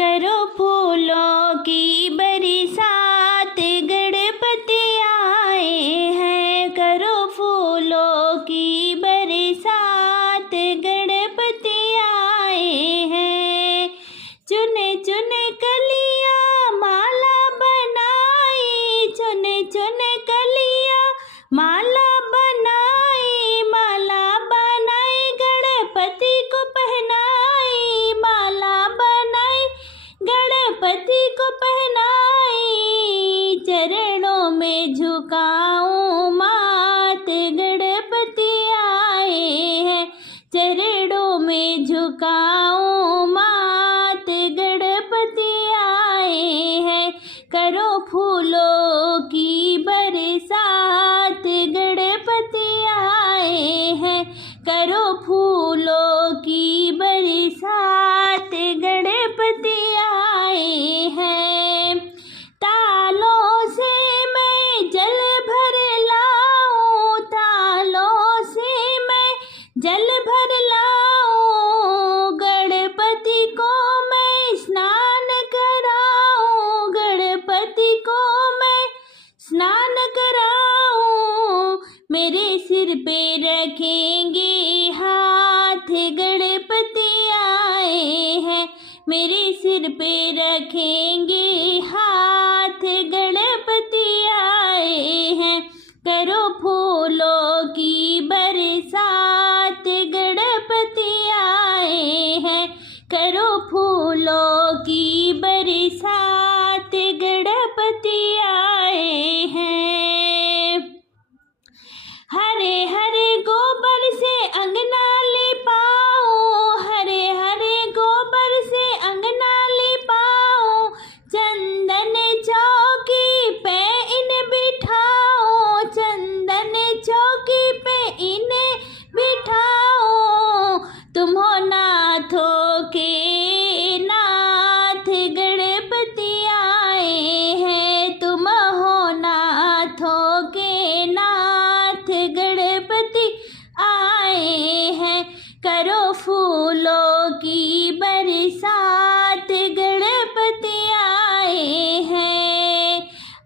करो फूलों की बरसात, गणपति आए हैं। करो फूलों की बरसात, गणपति आए हैं। चुने चुने कलियां माला बनाई, चुने चुने कलियां माला बनाई, माला बनाई गणपति को पहनाई, माला बनाई गणपति को पहनाई। चरणों में झुकाऊं मात, गणपति आए हैं। चरणों में झुकाऊं मात, गणपति आए हैं। करो फूलों की बरसात, गणपति आए हैं। करो फूलों की बरसात, गणपति आए हैं। तालों से मैं जल भर लाऊं, तालों से मैं जल भर लाऊं। गणपति को मैं स्नान कराऊं, गणपति को मैं स्नान कराऊं। मेरे सिर पे रखेंगे हाथ, गणपति आए हैं। मेरे सिर पे रखेंगे हाथ, गणपति आए हैं। करो फूलों की बरसात, गणपति आए हैं। करो फूलों की बरसात, गणपति आए हैं। हरे हरे गोबर से अंगना लिपाऊं, हरे हरे गोबर से अंगना लिपाऊं। चंदन चौकी पे इन्हें बिठाऊं, चंदन चौकी पे इन्हें बिठाऊं। तुम हो नाथों के नाथ, गणपति आए हैं। तुम हो नाथों के नाथ, गणपति आए हैं। करो फूलों की बरसात, गणपति आए हैं।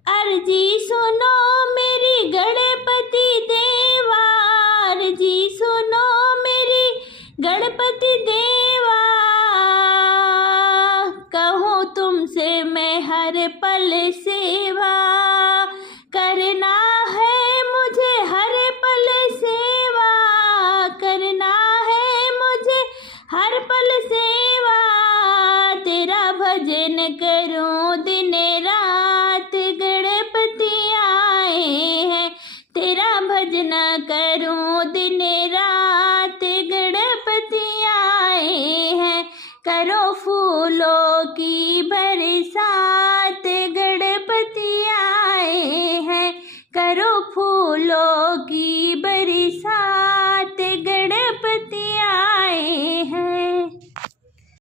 अर्जी सुनो मेरी गणपति देवा, अर्जी सुनो मेरी गणपति देवा। कहूँ तुमसे मैं हर पल सेवा, करना है मुझे हर पल सेवा, करना है मुझे हर पल सेवा। तेरा भजन करूं दिन रात, गणपति आए हैं। तेरा भजन करूं दिन रात, गणपति आए हैं। करो फूलों की बरसात, गणपति आए हैं। करो